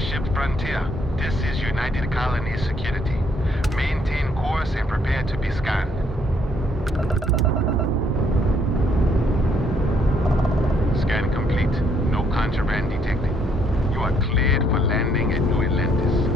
Starship Frontier. This is United Colonies Security. Maintain course and prepare to be scanned. Scan complete. No contraband detected. You are cleared for landing at New Atlantis.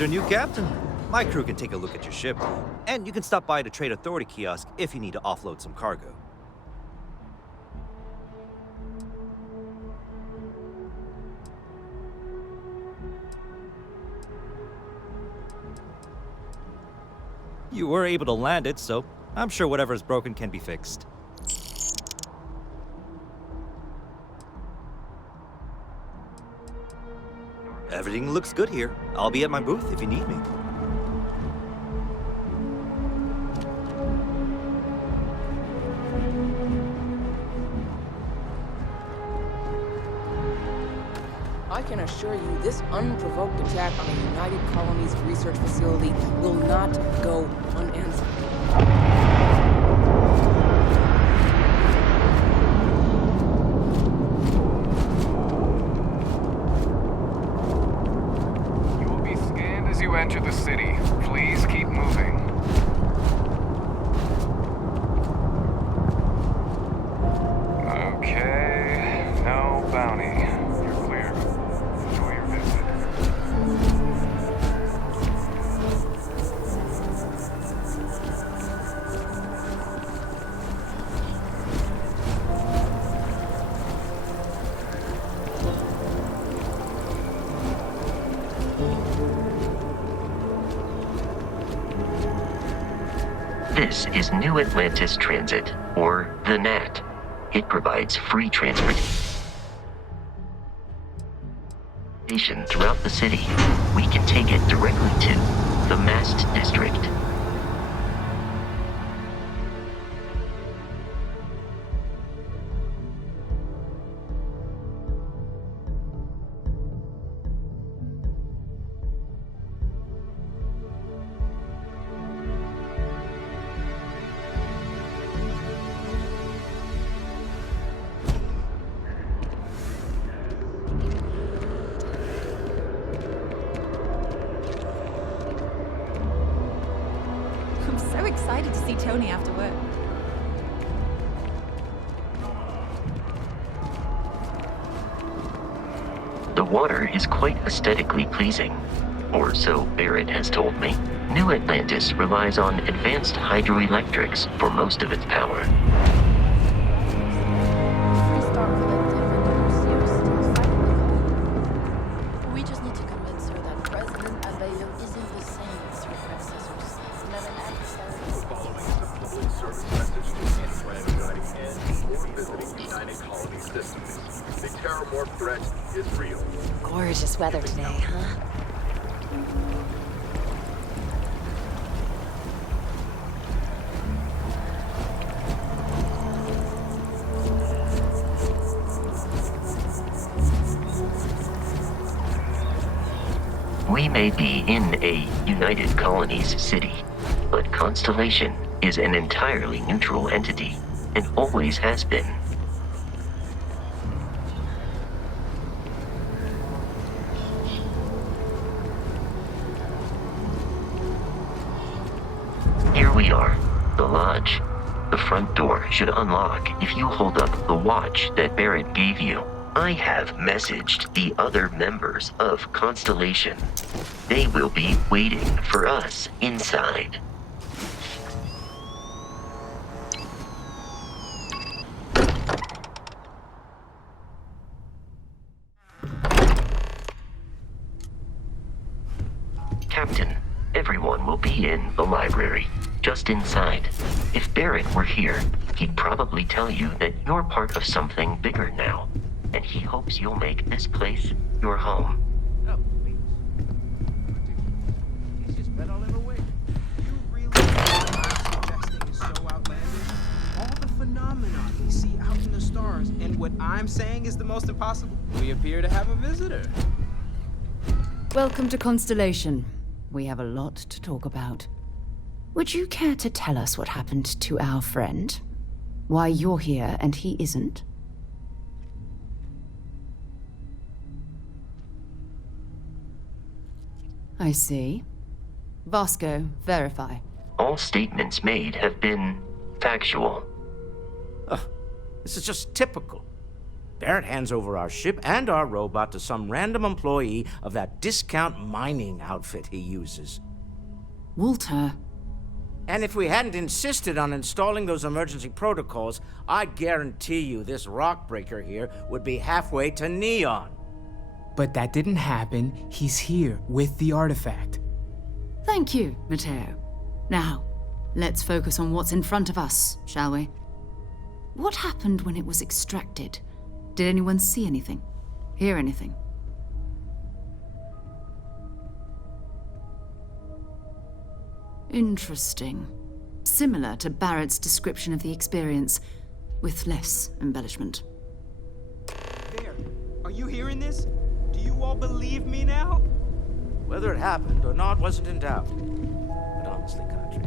Our new captain. My crew can take a look at your ship, and you can stop by the Trade Authority kiosk if you need to offload some cargo. You were able to land it, so I'm sure whatever's broken can be fixed. Everything looks good here. I'll be at my booth if you need me. I can assure you this unprovoked attack on the United Colonies research facility will not go unanswered. Enter the city. Please keep moving. Okay, no bounty. You're clear. Enjoy your visit. This is New Atlantis Transit, or the NAT. It provides free transportation throughout the city. We can take it directly to the Mast District. Excited to see Tony after work. The water is quite aesthetically pleasing, or so Barrett has told me. New Atlantis relies on advanced hydroelectrics for most of its power. We just need to convince her that President Abayo isn't the same as her predecessors. Following is a public service message to any planet residing in or visiting United Colonies systems. The terramorph threat is real. Gorgeous weather today, huh? We may be in a United Colonies city, but Constellation is an entirely neutral entity, and always has been. Here we are, the lodge. The front door should unlock if you hold up the watch that Barrett gave you. I have messaged the other members of Constellation. They will be waiting for us inside. Captain, everyone will be in the library, just inside. If Barrett were here, he'd probably tell you that you're part of something bigger now, and he hopes you'll make this place your home. Oh, please. Easiest bet I'll ever win. You really think what I'm suggesting is so outlandish? All the phenomena we see out in the stars, and what I'm saying is the most impossible. We appear to have a visitor. Welcome to Constellation. We have a lot to talk about. Would you care to tell us what happened to our friend? Why you're here and he isn't? I see. Vasco, verify. All statements made have been factual. This is just typical. Barrett hands over our ship and our robot to some random employee of that discount mining outfit he uses. Walter. And if we hadn't insisted on installing those emergency protocols, I guarantee you this rock breaker here would be halfway to Neon. But that didn't happen. He's here with the artifact. Thank you, Matteo. Now, let's focus on what's in front of us, shall we? What happened when it was extracted? Did anyone see anything? Hear anything? Interesting. Similar to Barrett's description of the experience, with less embellishment. There. Are you hearing this? Do you all believe me now? Whether it happened or not wasn't in doubt. But honestly, Country,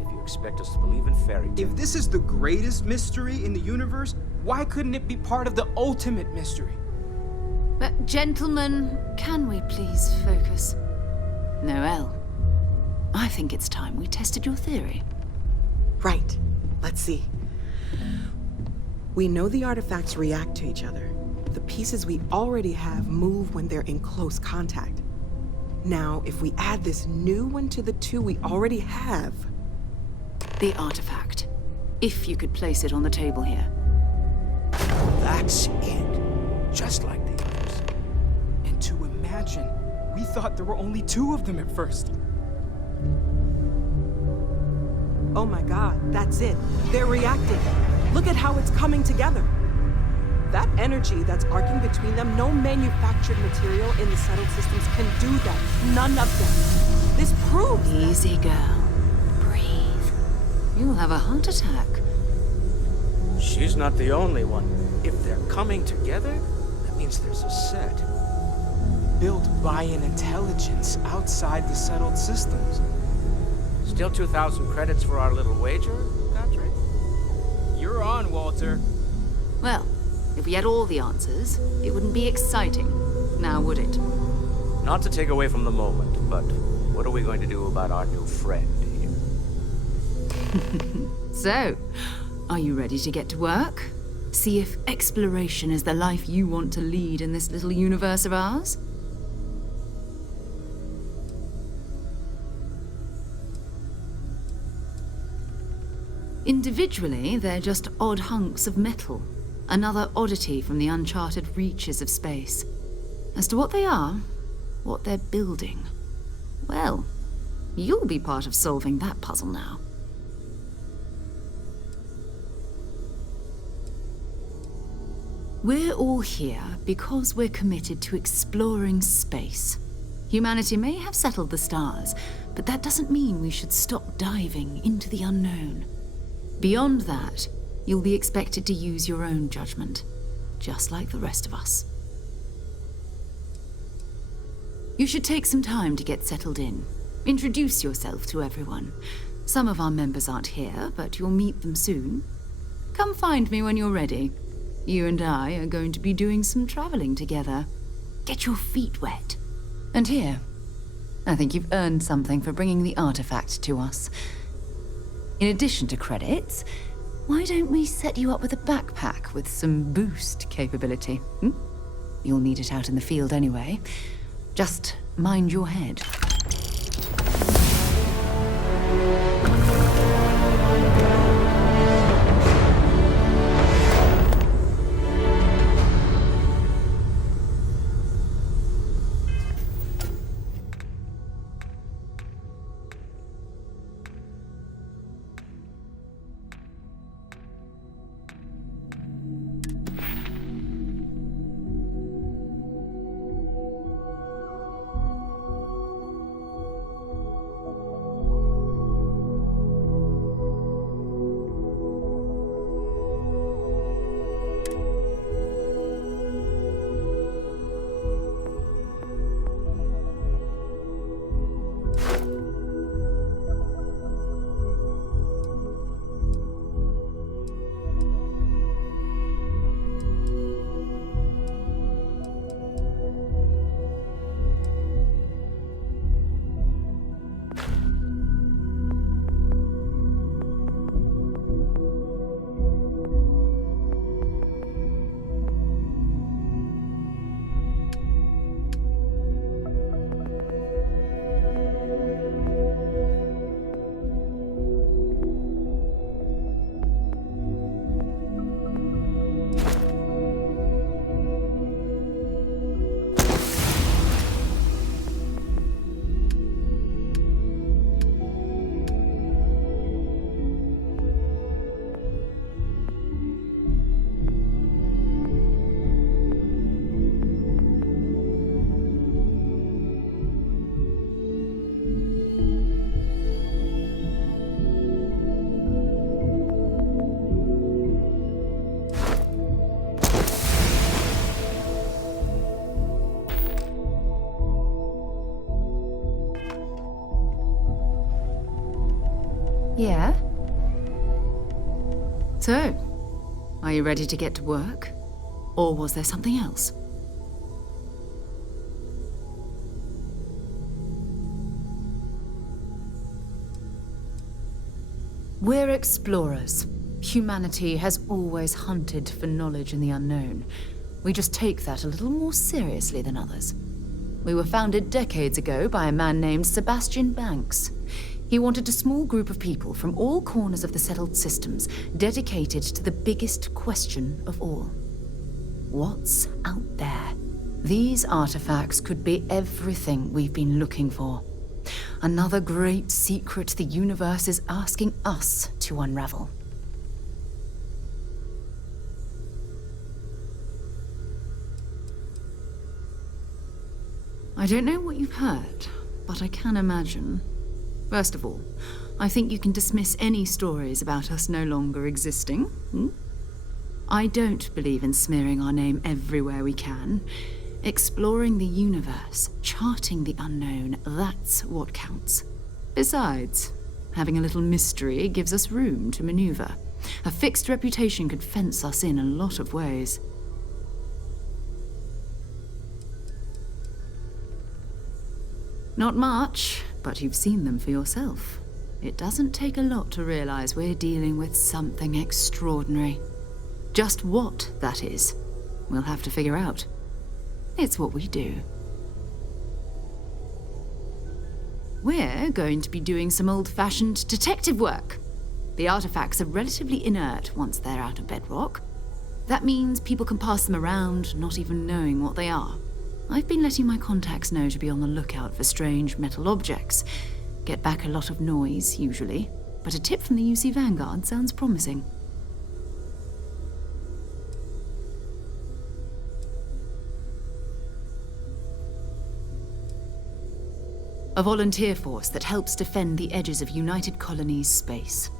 if you expect us to believe in fairy tales... If this is the greatest mystery in the universe, why couldn't it be part of the ultimate mystery? But gentlemen, can we please focus? Noel, I think it's time we tested your theory. Right. Let's see. We know the artifacts react to each other. The pieces we already have move when they're in close contact. Now, if we add this new one to the two we already have... The artifact. If you could place it on the table here. That's it. Just like the others. And to imagine, we thought there were only two of them at first. Oh my god, that's it. They're reacting. Look at how it's coming together. That energy that's arcing between them, no manufactured material in the settled systems can do that. None of them. This proves Easy, girl. Breathe. You'll have a heart attack. She's not the only one. If they're coming together, that means there's a set. Built by an intelligence outside the settled systems. Still 2,000 credits for our little wager, Country? You're on, Walter. Well, if we had all the answers, it wouldn't be exciting. Now would it? Not to take away from the moment, but what are we going to do about our new friend here? So, are you ready to get to work? See if exploration is the life you want to lead in this little universe of ours? Individually, they're just odd hunks of metal. Another oddity from the uncharted reaches of space. As to what they are, what they're building, well, you'll be part of solving that puzzle now. We're all here because we're committed to exploring space. Humanity may have settled the stars, but that doesn't mean we should stop diving into the unknown. Beyond that, you'll be expected to use your own judgment, just like the rest of us. You should take some time to get settled in. Introduce yourself to everyone. Some of our members aren't here, but you'll meet them soon. Come find me when you're ready. You and I are going to be doing some traveling together. Get your feet wet. And here, I think you've earned something for bringing the artifact to us. In addition to credits, why don't we set you up with a backpack with some boost capability? You'll need it out in the field anyway. Just mind your head. Yeah? So, are you ready to get to work? Or was there something else? We're explorers. Humanity has always hunted for knowledge in the unknown. We just take that a little more seriously than others. We were founded decades ago by a man named Sebastian Banks. He wanted a small group of people from all corners of the settled systems dedicated to the biggest question of all. What's out there? These artifacts could be everything we've been looking for. Another great secret the universe is asking us to unravel. I don't know what you've heard, but I can imagine. First of all, I think you can dismiss any stories about us no longer existing. I don't believe in smearing our name everywhere we can. Exploring the universe, charting the unknown, that's what counts. Besides, having a little mystery gives us room to maneuver. A fixed reputation could fence us in a lot of ways. Not much, but you've seen them for yourself. It doesn't take a lot to realize we're dealing with something extraordinary. Just what that is, we'll have to figure out. It's what we do. We're going to be doing some old-fashioned detective work. The artifacts are relatively inert once they're out of bedrock. That means people can pass them around, not even knowing what they are. I've been letting my contacts know to be on the lookout for strange metal objects. Get back a lot of noise, usually, but a tip from the UC Vanguard sounds promising. A volunteer force that helps defend the edges of United Colonies space.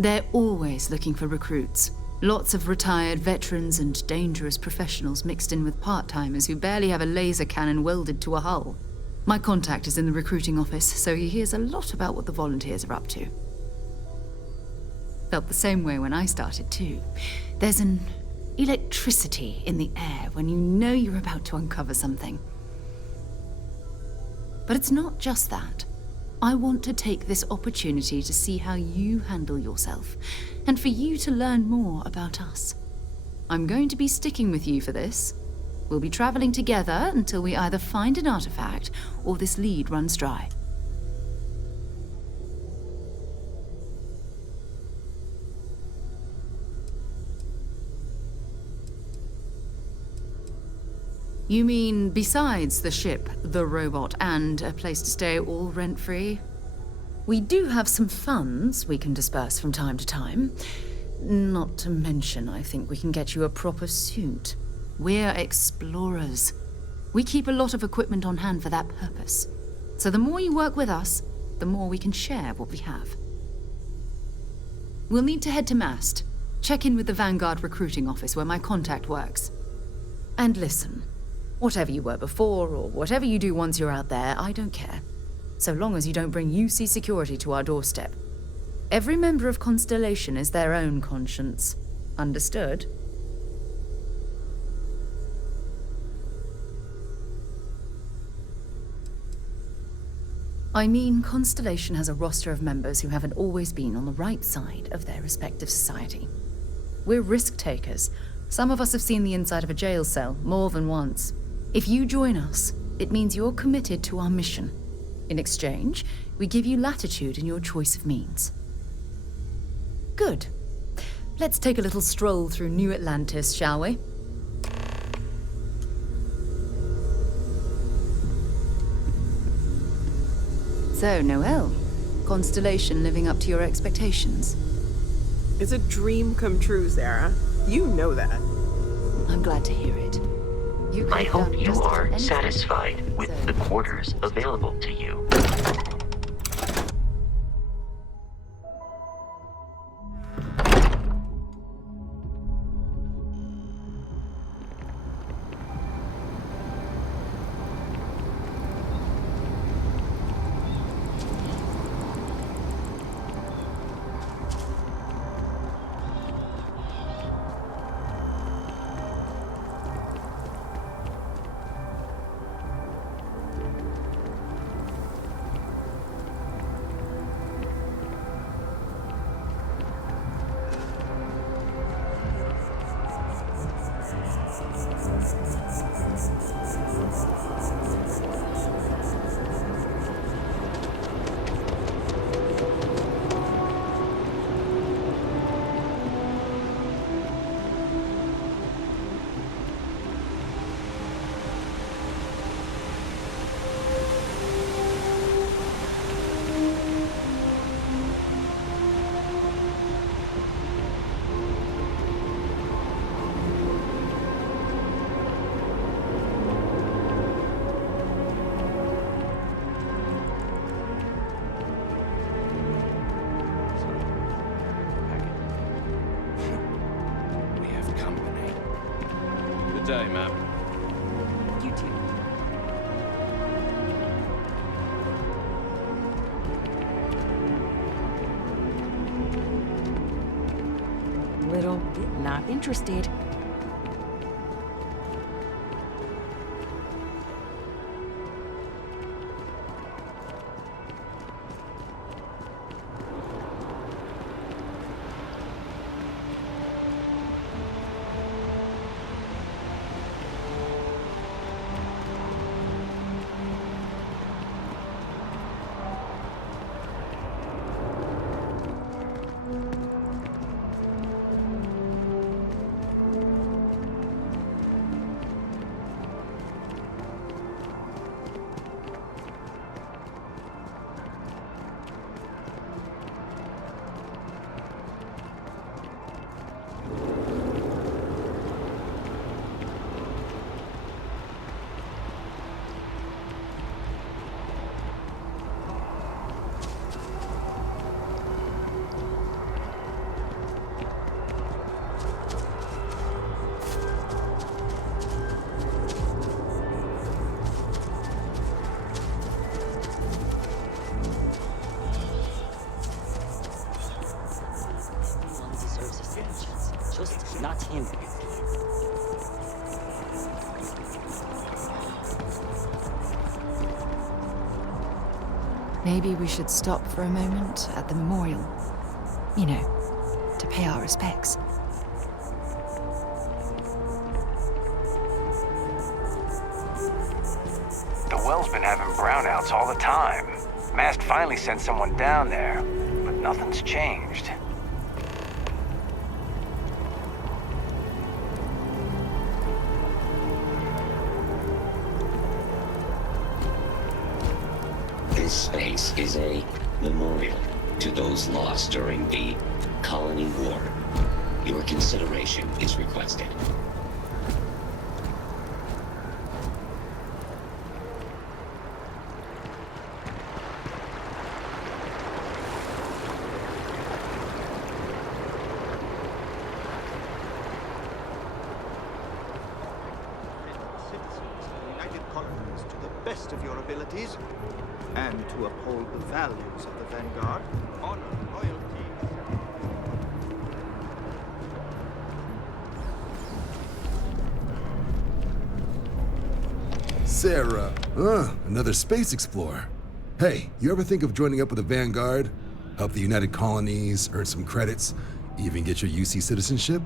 They're always looking for recruits. Lots of retired veterans and dangerous professionals mixed in with part-timers who barely have a laser cannon welded to a hull. My contact is in the recruiting office, so he hears a lot about what the volunteers are up to. Felt the same way when I started, too. There's an electricity in the air when you know you're about to uncover something. But it's not just that. I want to take this opportunity to see how you handle yourself, and for you to learn more about us. I'm going to be sticking with you for this. We'll be traveling together until we either find an artifact or this lead runs dry. You mean besides the ship, the robot, and a place to stay all rent-free? We do have some funds we can disperse from time to time. Not to mention, I think we can get you a proper suit. We're explorers. We keep a lot of equipment on hand for that purpose. So the more you work with us, the more we can share what we have. We'll need to head to Mast. Check in with the Vanguard recruiting office where my contact works. And listen, whatever you were before, or whatever you do once you're out there, I don't care. So long as you don't bring UC security to our doorstep. Every member of Constellation is their own conscience. Understood? I mean, Constellation has a roster of members who haven't always been on the right side of their respective society. We're risk-takers. Some of us have seen the inside of a jail cell more than once. If you join us, it means you're committed to our mission. In exchange, we give you latitude in your choice of means. Good. Let's take a little stroll through New Atlantis, shall we? So, Noelle, Constellation living up to your expectations? It's a dream come true, Sarah. You know that. I'm glad to hear it. I hope you are satisfied with the quarters available to you. Day, ma'am. You too. Little bit not interested. candy. Maybe we should stop for a moment at the memorial. You know, to pay our respects. The well's been having brownouts all the time. Mast finally sent someone down there, but nothing's changed. This space is a memorial to those lost during the Colony War. Your consideration is requested. Citizens of the United Colonies to the best of your abilities, and to uphold the values of the Vanguard, honor, loyalty. Sarah, another space explorer. Hey, you ever think of joining up with the Vanguard? Help the United Colonies, earn some credits, even get your UC citizenship?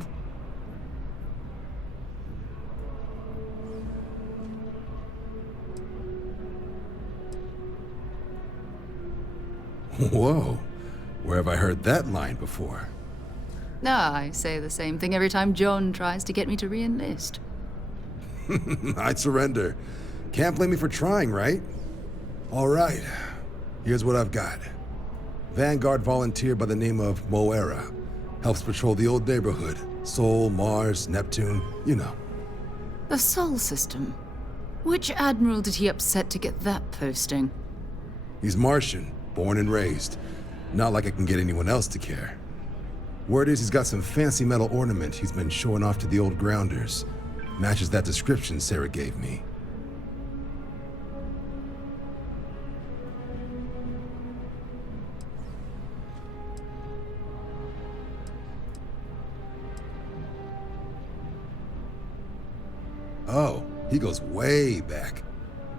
Whoa, where have I heard that line before? I say the same thing every time John tries to get me to re-enlist. I'd surrender. Can't blame me for trying, right? All right, here's what I've got. Vanguard volunteer by the name of Moira. Helps patrol the old neighborhood. Sol, Mars, Neptune, you know. The Sol system? Which admiral did he upset to get that posting? He's Martian, born and raised. Not like I can get anyone else to care. Word is he's got some fancy metal ornament he's been showing off to the old grounders. Matches that description Sarah gave me. Oh, he goes way back.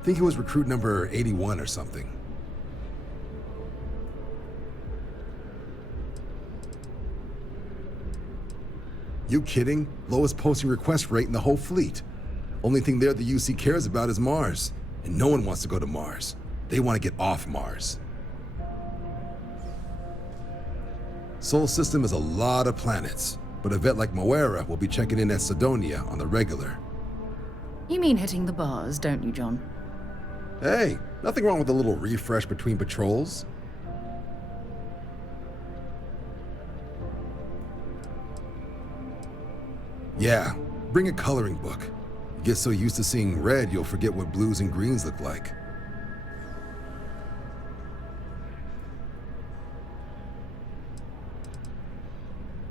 Think he was recruit number 81 or something. You kidding? Lowest posting request rate in the whole fleet. Only thing there the UC cares about is Mars. And no one wants to go to Mars. They want to get off Mars. Sol system has a lot of planets, but a vet like Moira will be checking in at Sidonia on the regular. You mean hitting the bars, don't you, John? Hey, nothing wrong with a little refresh between patrols. Yeah, bring a coloring book. Get so used to seeing red, you'll forget what blues and greens look like.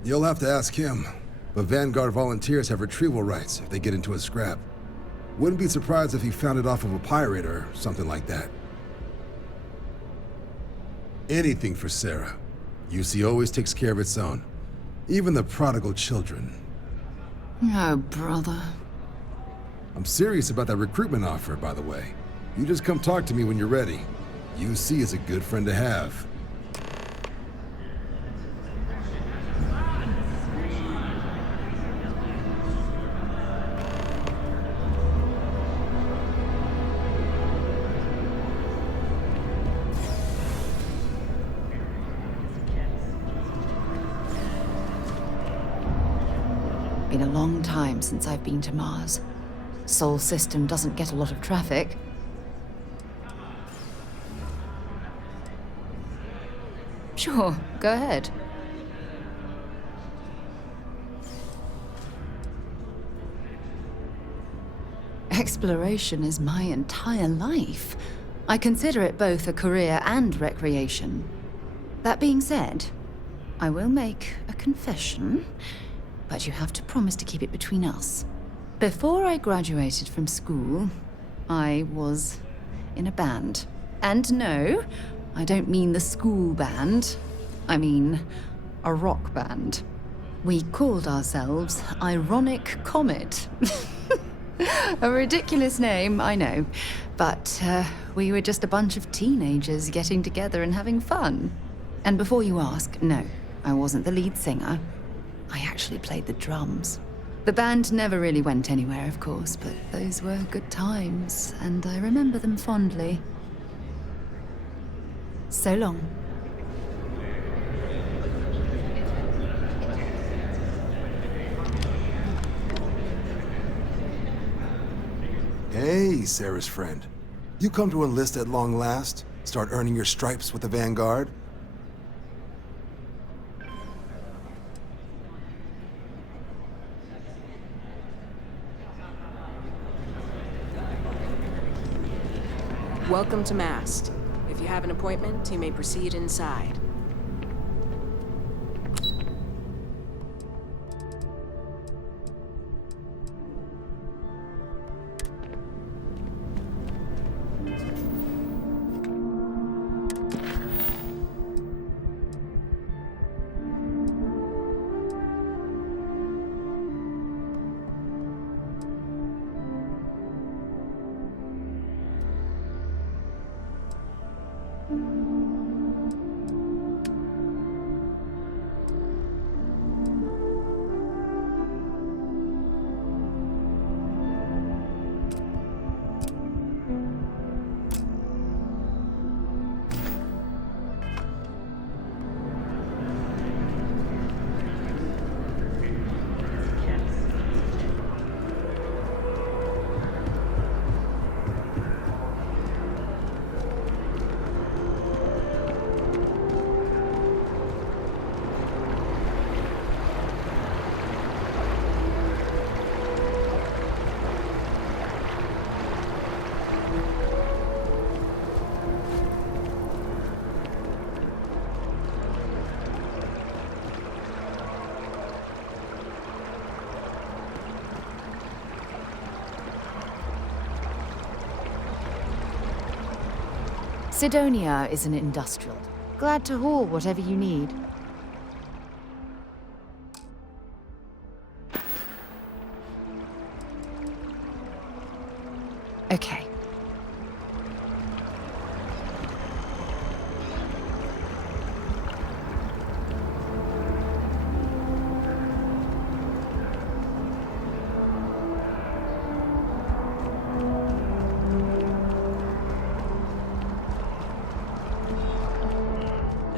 You'll have to ask him, but Vanguard volunteers have retrieval rights if they get into a scrap. Wouldn't be surprised if he found it off of a pirate or something like that. Anything for Sarah. UC always takes care of its own. Even the prodigal children. Oh, brother. I'm serious about that recruitment offer, by the way. You just come talk to me when you're ready. UC is a good friend to have. Been a long time since I've been to Mars. Sol system doesn't get a lot of traffic. Sure, go ahead. Exploration is my entire life. I consider it both a career and recreation. That being said, I will make a confession, but you have to promise to keep it between us. Before I graduated from school, I was in a band. And no, I don't mean the school band. I mean a rock band. We called ourselves Ironic Comet. A ridiculous name, I know. But we were just a bunch of teenagers getting together and having fun. And before you ask, no, I wasn't the lead singer. I actually played the drums. The band never really went anywhere, of course, but those were good times, and I remember them fondly. So long. Hey, Sarah's friend. You come to enlist at long last? Start earning your stripes with the Vanguard? Welcome to Mast. If you have an appointment, you may proceed inside. Sidonia is an industrial. Glad to haul whatever you need. Okay.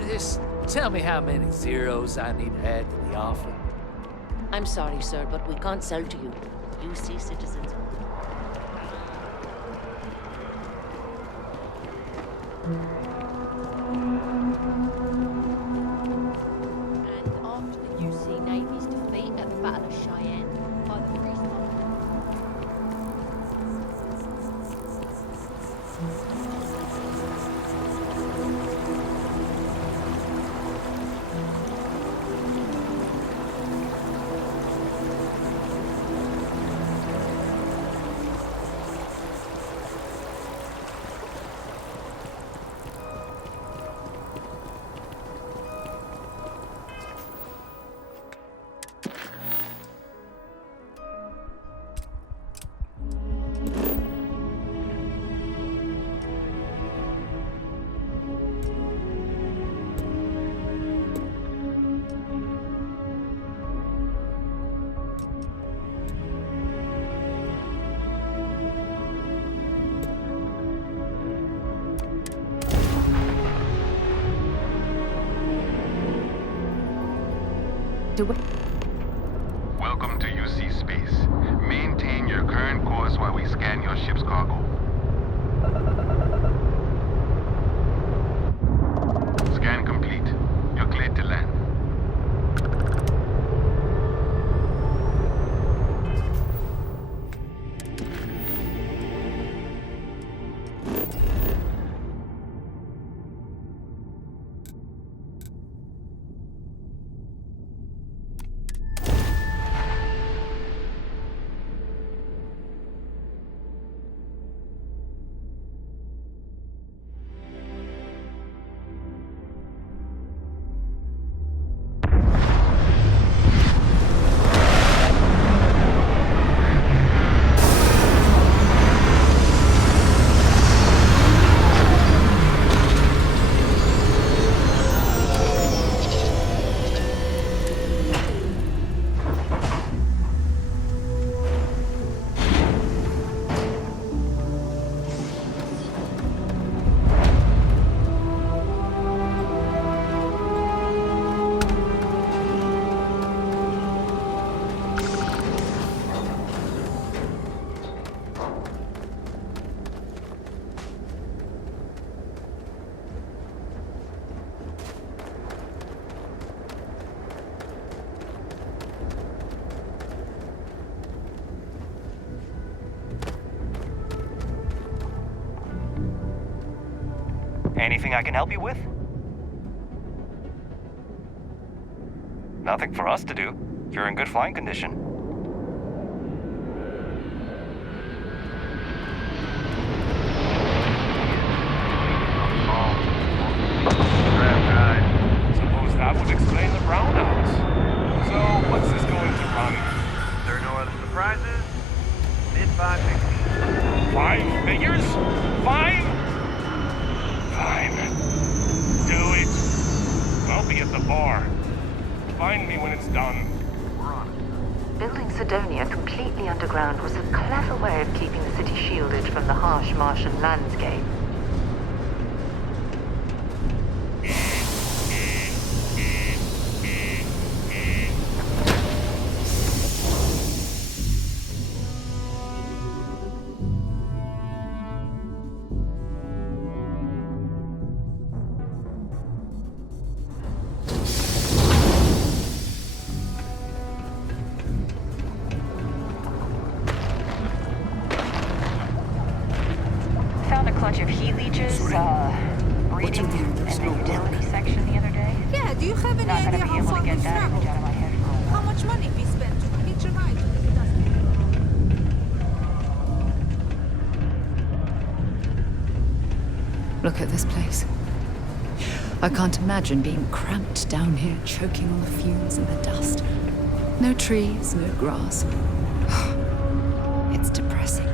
Just tell me how many zeros I need to add to the offer. I'm sorry, sir, but we can't sell to you. UC citizens only. And after the UC Navy's defeat at the Battle of Cheyenne by the Free Welcome to UC Space. Maintain your current course while we scan your ship's cargo. Scan complete. You're cleared to land. Anything I can help you with? Nothing for us to do. You're in good flying condition. Suppose that would explain the brownouts. So, what's this going to run? There are no other surprises? Mid 5 figures. 5 figures? 5? Fine. Do it. I'll be at the bar. Find me when it's done. Building Sidonia completely underground was a clever way of keeping the city shielded from the harsh Martian landscape. Found a clutch of heat leeches, breeding in the utility section the other day. Yeah, do you have any idea how far we've traveled? How much money we spent to reach an item? Look at this place. I can't imagine being cramped down here, choking on the fumes and the dust. No trees, no grass. It's depressing.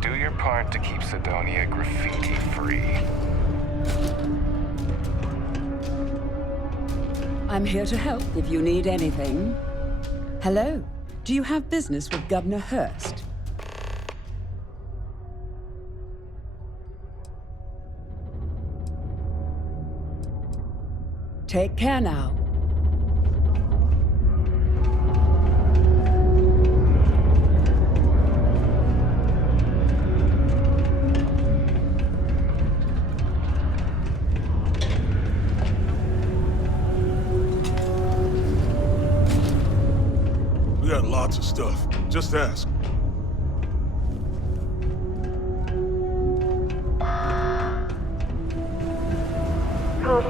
Do your part to keep Sidonia graffiti-free. I'm here to help if you need anything. Hello, do you have business with Governor Hurst? Take care now. We got lots of stuff. Just ask.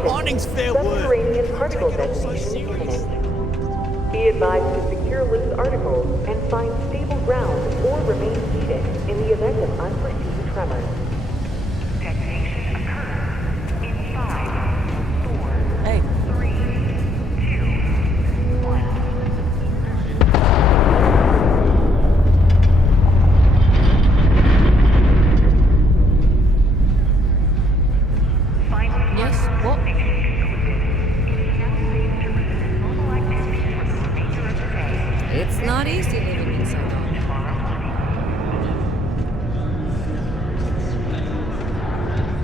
Warnings, fair word. Subterranean particle detonation imminent. Be advised to secure loose articles and find stable ground or remain seated in the event of unforeseen tremors. Detonation occurs in 5, 4, 3, 2, 1. Yes, what? It's not easy living in Sidonia.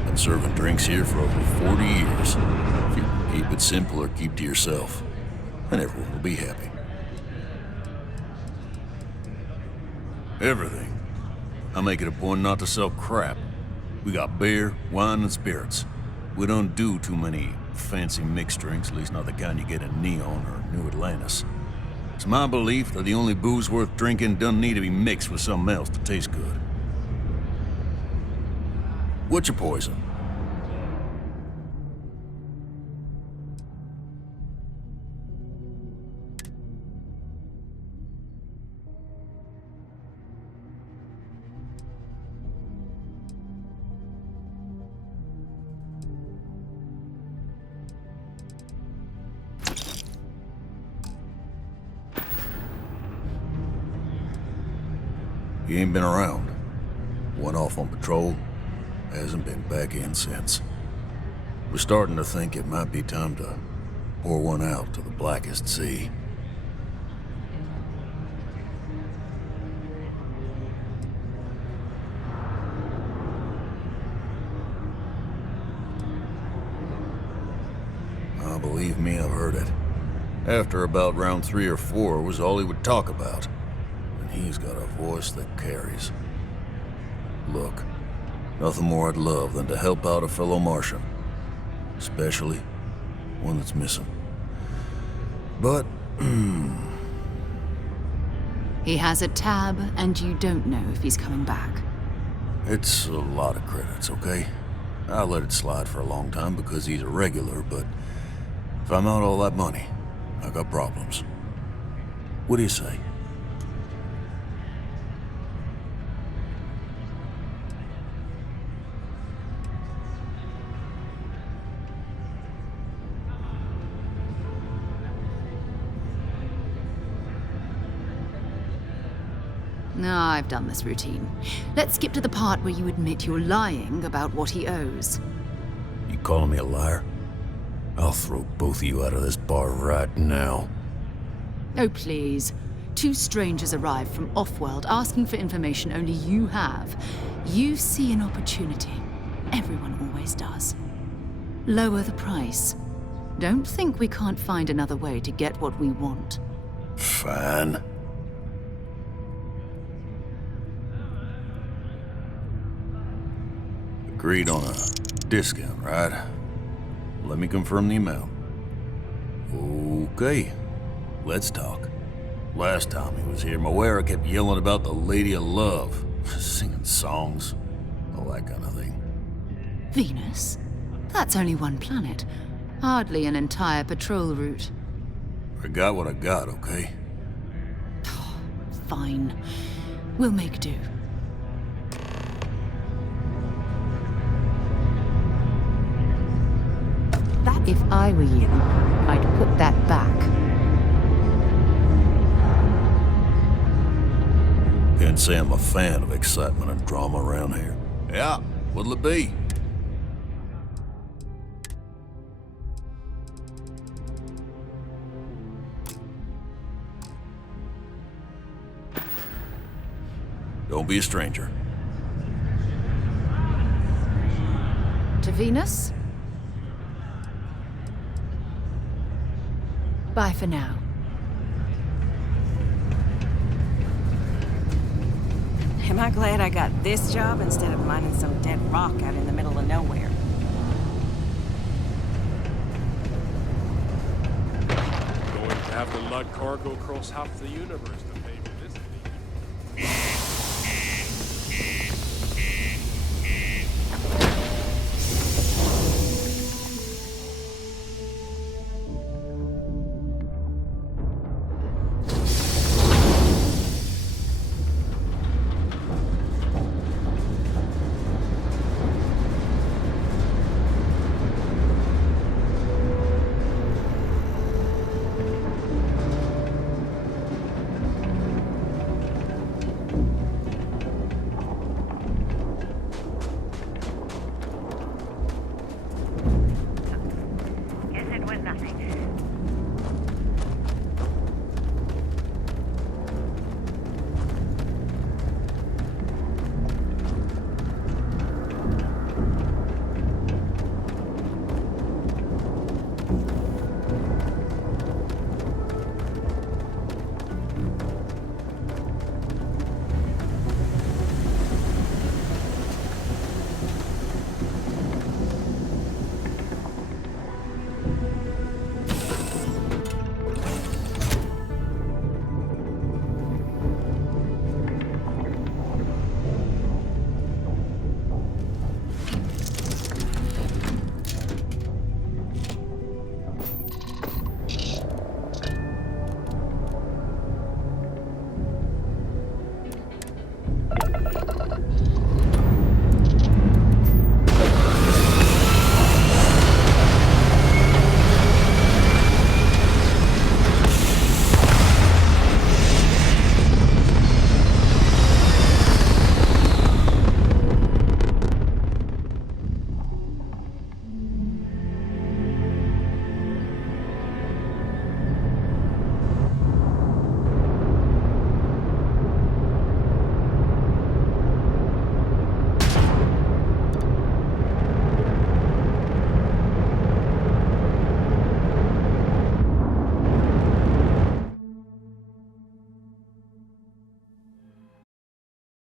Been serving drinks here for over 40 years. If you keep it simple or keep to yourself, and everyone will be happy. Everything. I make it a point not to sell crap. We got beer, wine, and spirits. We don't do too many fancy mixed drinks, at least not the kind you get in Neon or New Atlantis. It's my belief that the only booze worth drinking doesn't need to be mixed with something else to taste good. What's your poison? He ain't been around. Went off on patrol. Hasn't been back in since. We're starting to think it might be time to pour one out to the blackest sea. Believe me, I've heard it. After about round 3 or 4 was all he would talk about. And he's got a voice that carries. Look, nothing more I'd love than to help out a fellow Martian. Especially one that's missing. But, He has a tab, and you don't know if he's coming back. it's a lot of credits, okay? I let it slide for a long time because he's a regular, but if I'm out all that money, I got problems. What do you say? No, I've done this routine. Let's skip to the part where you admit you're lying about what he owes. You calling me a liar? I'll throw both of you out of this bar right now. Oh, please. 2 strangers arrive from off-world asking for information only you have. You see an opportunity. Everyone always does. Lower the price. Don't think we can't find another way to get what we want. Fine. Agreed on a discount, right? Let me confirm the amount. Okay, let's talk. Last time he was here, Moira kept yelling about the Lady of Love, singing songs, all that kind of thing. Venus? That's only one planet. Hardly an entire patrol route. I got what I got, okay? Fine. We'll make do. If I were you, I'd put that back. Can't say I'm a fan of excitement and drama around here. Yeah, what'll it be? Don't be a stranger. To Venus? Bye for now. Am I glad I got this job instead of mining some dead rock out in the middle of nowhere? Going to have the Lud cargo across half the universe.